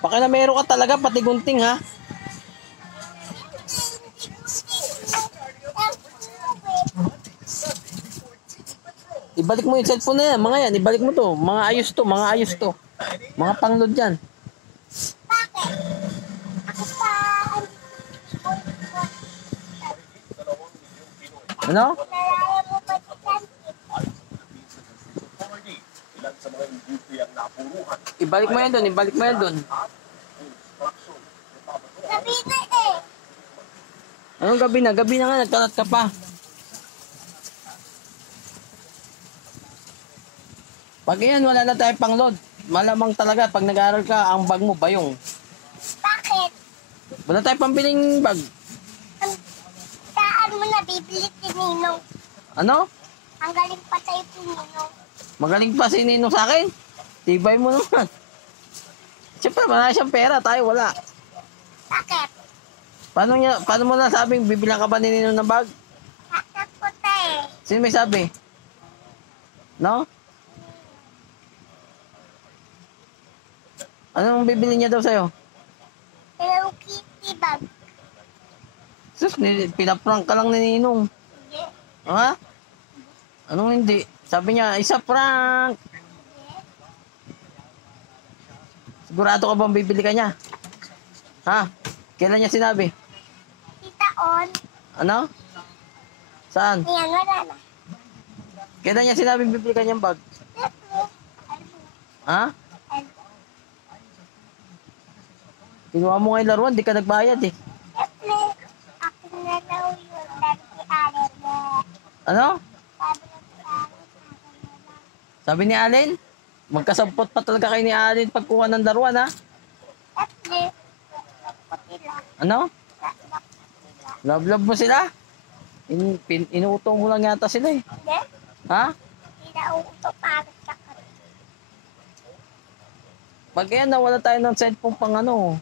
Pakinamero ka talaga, pati gunting ha. Ibalik mo yung cellphone na yan, mga yan, ibalik mo to. Mga ayos to, mga ayos to. Mga pangload yan. Ano? Ibalik mo yan doon, ibalik mo yan doon. Gabi na eh. Anong gabi na? Gabi na nga, nagkalat ka pa. Pag yan, wala na tayong pangload. Malamang talaga, pag nag-aaral ka, ang bag mo bayong. Bakit? Wala tayong pambiling bag. Saan mo na bibili si Ninong? Ano? Ang galing pa sa'yo si Ninong. Magaling pa si Ninong sa akin. Tibay mo naman. Siyempre, wala siyang pera. Tayo wala. Bakit? Paano mo nasabing bibilang ka ba ni Ninong ng bag? Bakit puti? Sino may sabi? No? Anong bibili niya daw sa'yo? Hello Kitty bag. Sus, pinaprank ka lang ni Ninong. Hindi. Ha? Anong hindi? Sabi niya, isa prank. Sigurado ka bang bibili ka niya? Ha? Kailan niya sinabi? Tita On. Ano? Saan? Ayan, wala na. Kailan niya sinabi bibili ka niyang bag? Ha? Kinuha mo ngayon laruan, di ka nagbayad eh. Siyempre, akin na daw yun. Dahil si Allen mo. Ano? Sabi na si Allen, akin na lang. Sabi ni Allen? Magkasampot pa talaga kayo ni Allen pagkuha ng laruan ha? Siyempre, puti lang. Ano? Puti lang. Love-love mo sila? Inuutong mo lang yata sila eh. Hindi. Ha? Hindi na uuto para sa kanya. Pag yan, nawala tayo ng cellphone pang ano.